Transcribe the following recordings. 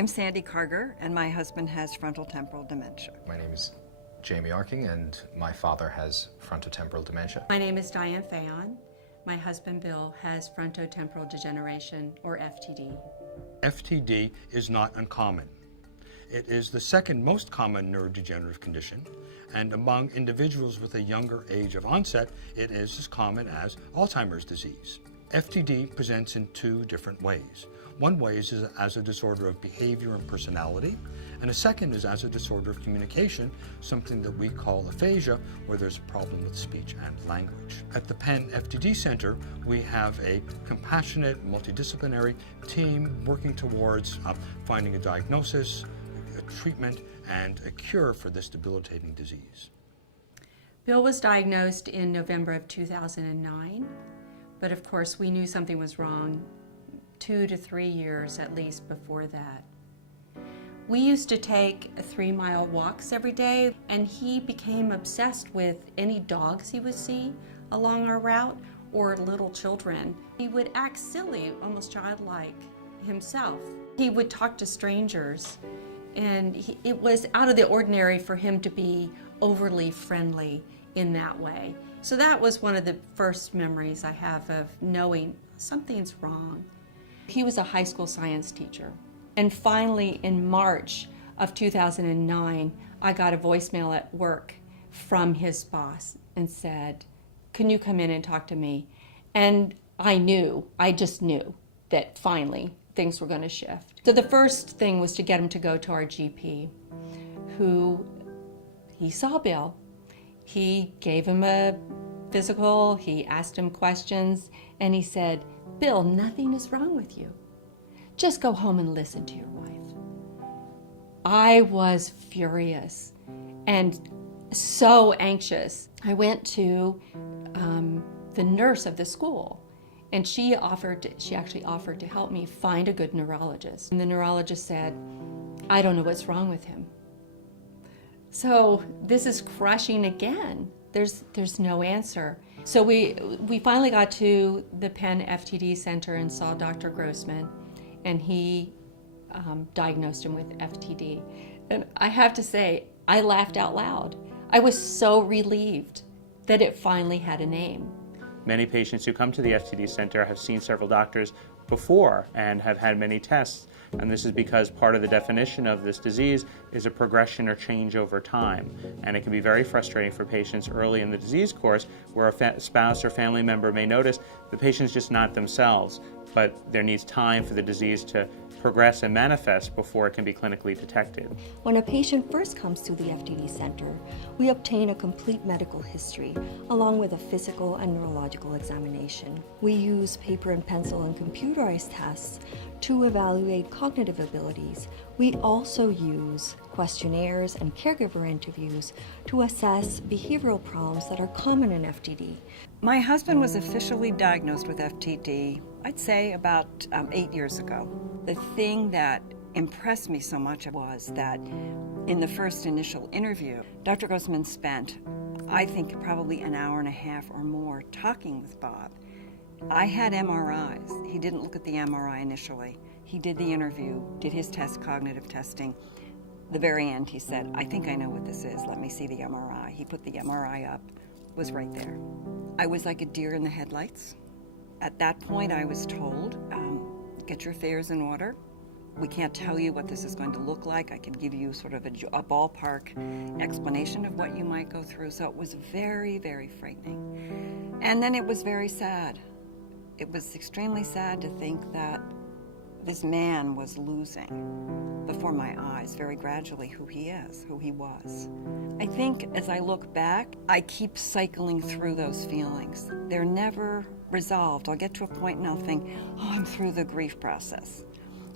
I'm Sandy Carger, and my husband has frontotemporal dementia. My name is Jamie Arking, and my father has frontotemporal dementia. My name is Diane Fayon. My husband Bill has frontotemporal degeneration, or FTD. FTD is not uncommon. It is the second most common neurodegenerative condition, and among individuals with a younger age of onset, it is as common as Alzheimer's disease. FTD presents in two different ways. One way is as a disorder of behavior and personality, and a second is as a disorder of communication, something that we call aphasia, where there's a problem with speech and language. At the Penn FTD Center, we have a compassionate, multidisciplinary team working towards finding a diagnosis, a treatment, and a cure for this debilitating disease. Bill was diagnosed in November of 2009, but of course we knew something was wrong 2 to 3 years at least before that. We used to take 3-mile walks every day, and he became obsessed with any dogs he would see along our route or little children. He would act silly, almost childlike himself. He would talk to strangers, and it was out of the ordinary for him to be overly friendly in that way. So that was one of the first memories I have of knowing something's wrong. He was a high school science teacher. And finally, in March of 2009, I got a voicemail at work from his boss and said, "Can you come in and talk to me?" And I just knew that finally things were going to shift. So the first thing was to get him to go to our GP, he saw Bill. He gave him a physical, he asked him questions, and he said, "Bill, nothing is wrong with you. Just go home and listen to your wife." I was furious and so anxious. I went to the nurse of the school, and she actually offered to help me find a good neurologist. And the neurologist said, "I don't know what's wrong with him." So this is crushing again. There's no answer. So we finally got to the Penn FTD Center and saw Dr. Grossman, and he diagnosed him with FTD. And I have to say, I laughed out loud. I was so relieved that it finally had a name. Many patients who come to the FTD Center have seen several doctors before and have had many tests, and this is because part of the definition of this disease is a progression or change over time, and it can be very frustrating for patients early in the disease course where a spouse or family member may notice the patient's just not themselves, but there needs time for the disease to progress and manifest before it can be clinically detected. When a patient first comes to the FTD Center, we obtain a complete medical history along with a physical and neurological examination. We use paper and pencil and computerized tests to evaluate cognitive abilities. We also use questionnaires and caregiver interviews to assess behavioral problems that are common in FTD. My husband was officially diagnosed with FTD, I'd say about 8 years ago. The thing that impressed me so much was that in the first initial interview, Dr. Grossman spent, I think, probably an hour and a half or more talking with Bob. I had MRIs. He didn't look at the MRI initially. He did the interview, did his test, cognitive testing. The very end, he said, "I think I know what this is. Let me see the MRI." He put the MRI up, was right there. I was like a deer in the headlights. At that point, I was told, get your affairs in order. We can't tell you what this is going to look like. I can give you sort of a ballpark explanation of what you might go through. So it was very, very frightening. And then it was very sad. It was extremely sad to think that this man was losing before my eyes very gradually who he is, who he was. I think as I look back, I keep cycling through those feelings. They're never resolved. I'll get to a point and I'll think, "Oh, I'm through the grief process."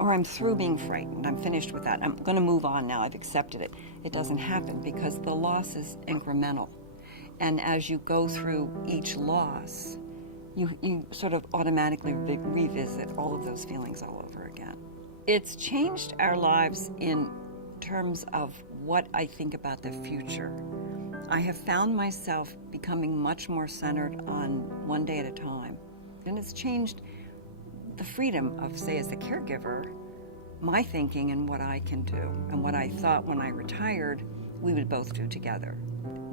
Or I'm through being frightened. I'm finished with that. I'm going to move on now. I've accepted it. It doesn't happen because the loss is incremental. And as you go through each loss, you sort of automatically revisit all of those feelings all over again. It's changed our lives in terms of what I think about the future. I have found myself becoming much more centered on one day at a time. And it's changed the freedom of, say, as a caregiver, my thinking and what I can do, and what I thought when I retired we would both do together.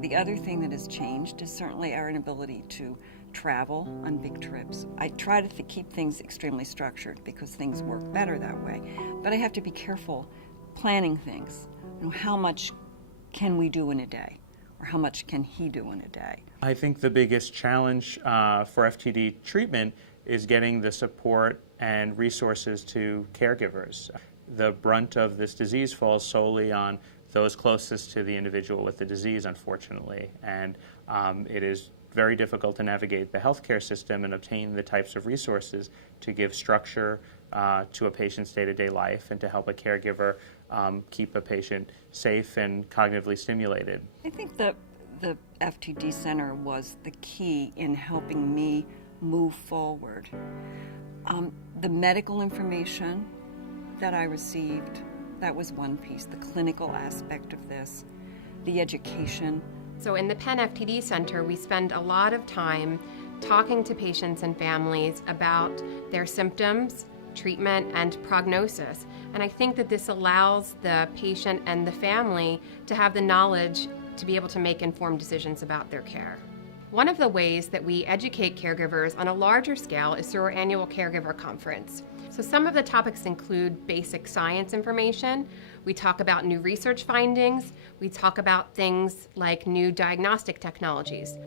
The other thing that has changed is certainly our inability to travel on big trips. I try to keep things extremely structured because things work better that way, but I have to be careful planning things. How much can we do in a day, or how much can he do in a day? I think the biggest challenge for FTD treatment is getting the support and resources to caregivers. The brunt of this disease falls solely on those closest to the individual with the disease, unfortunately, and it is very difficult to navigate the healthcare system and obtain the types of resources to give structure to a patient's day-to-day life and to help a caregiver keep a patient safe and cognitively stimulated. I think the FTD Center was the key in helping me move forward. The medical information that I received, that was one piece. The clinical aspect of this, the education. So in the Penn FTD Center, we spend a lot of time talking to patients and families about their symptoms, treatment, and prognosis. And I think that this allows the patient and the family to have the knowledge to be able to make informed decisions about their care. One of the ways that we educate caregivers on a larger scale is through our annual caregiver conference. So some of the topics include basic science information. We talk about new research findings. We talk about things like new diagnostic technologies.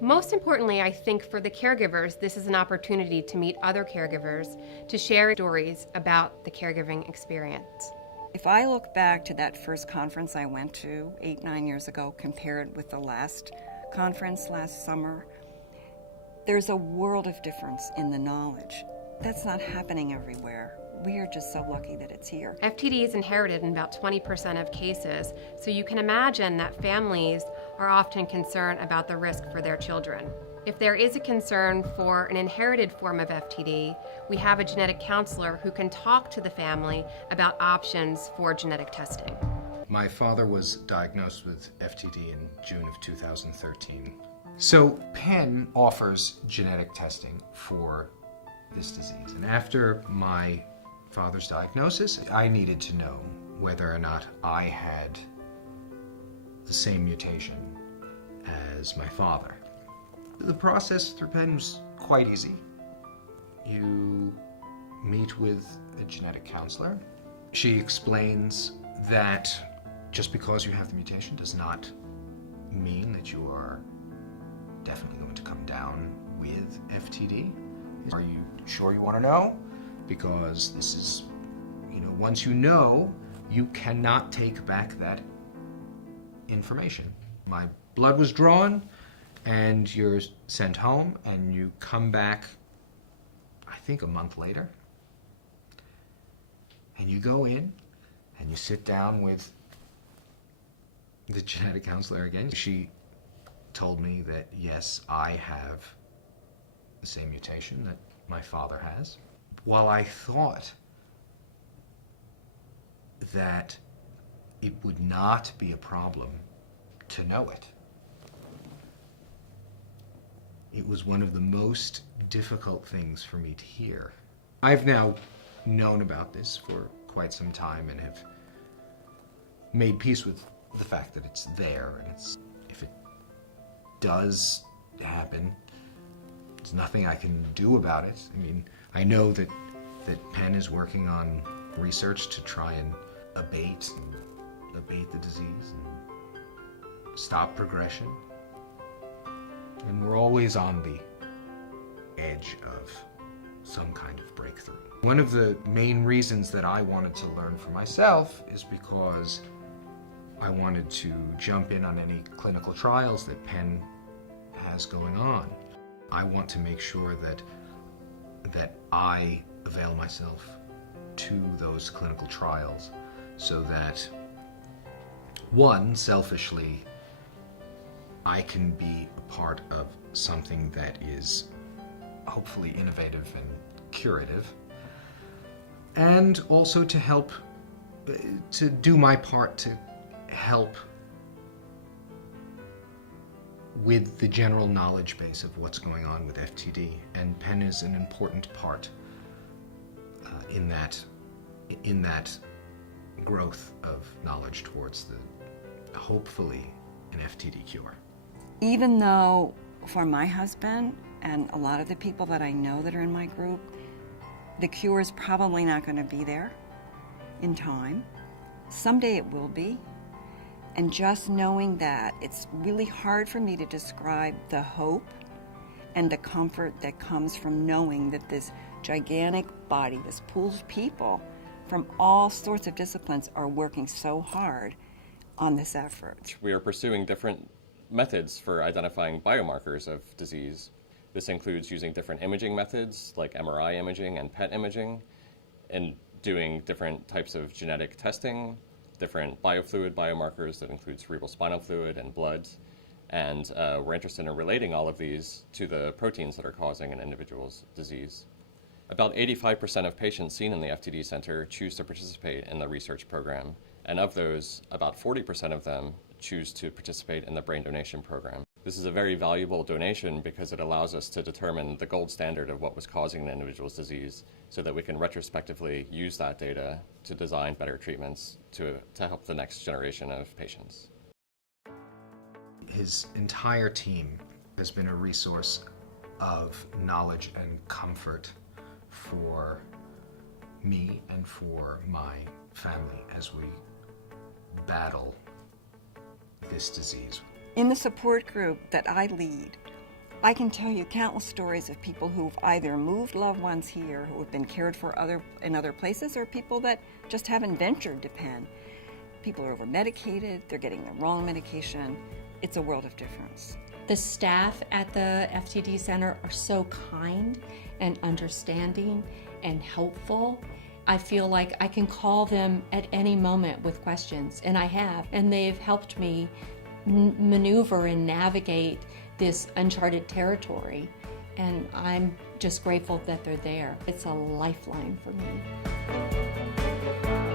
Most importantly, I think for the caregivers, this is an opportunity to meet other caregivers, to share stories about the caregiving experience. If I look back to that first conference I went to 8-9 years ago, compared with the last conference last summer, there's a world of difference in the knowledge. That's not happening everywhere. We are just so lucky that it's here. FTD is inherited in about 20% of cases, so you can imagine that families are often concerned about the risk for their children. If there is a concern for an inherited form of FTD, we have a genetic counselor who can talk to the family about options for genetic testing. My father was diagnosed with FTD in June of 2013. So Penn offers genetic testing for this disease. And after my father's diagnosis, I needed to know whether or not I had the same mutation as my father. The process through Penn was quite easy. You meet with a genetic counselor. She explains that just because you have the mutation does not mean that you are definitely going to come down with FTD. Are you sure you want to know? Because this is, once you know, you cannot take back that information. My blood was drawn, and you're sent home, and you come back, I think, a month later. And you go in, and you sit down with the genetic counselor again. She told me that, yes, I have the same mutation that my father has. While I thought that it would not be a problem to know it, it was one of the most difficult things for me to hear. I've now known about this for quite some time and have made peace with the fact that it's there, and if it does happen, there's nothing I can do about it. I mean, I know that Penn is working on research to try and abate the disease and stop progression. And we're always on the edge of some kind of breakthrough. One of the main reasons that I wanted to learn for myself is because I wanted to jump in on any clinical trials that Penn has going on. I want to make sure that I avail myself to those clinical trials so that, one, selfishly, I can be a part of something that is hopefully innovative and curative, and also to help, to do my part to help with the general knowledge base of what's going on with FTD. And Penn is an important part in that in that growth of knowledge towards hopefully an FTD cure. Even though for my husband and a lot of the people that I know that are in my group, the cure is probably not going to be there in time. Someday it will be. And just knowing that, it's really hard for me to describe the hope and the comfort that comes from knowing that this gigantic body, this pool of people from all sorts of disciplines are working so hard on this effort. We are pursuing different methods for identifying biomarkers of disease. This includes using different imaging methods like MRI imaging and PET imaging, and doing different types of genetic testing, different biofluid biomarkers that include cerebrospinal fluid and blood. And we're interested in relating all of these to the proteins that are causing an individual's disease. About 85% of patients seen in the FTD Center choose to participate in the research program, and of those, about 40% of them choose to participate in the brain donation program. This is a very valuable donation because it allows us to determine the gold standard of what was causing an individual's disease so that we can retrospectively use that data to design better treatments to help the next generation of patients. His entire team has been a resource of knowledge and comfort for me and for my family as we battle this disease. In the support group that I lead, I can tell you countless stories of people who've either moved loved ones here, who have been cared for in other places, or people that just haven't ventured to Penn. People are over-medicated, they're getting the wrong medication. It's a world of difference. The staff at the FTD Center are so kind and understanding and helpful. I feel like I can call them at any moment with questions, and I have, and they've helped me maneuver and navigate this uncharted territory, and I'm just grateful that they're there. It's a lifeline for me.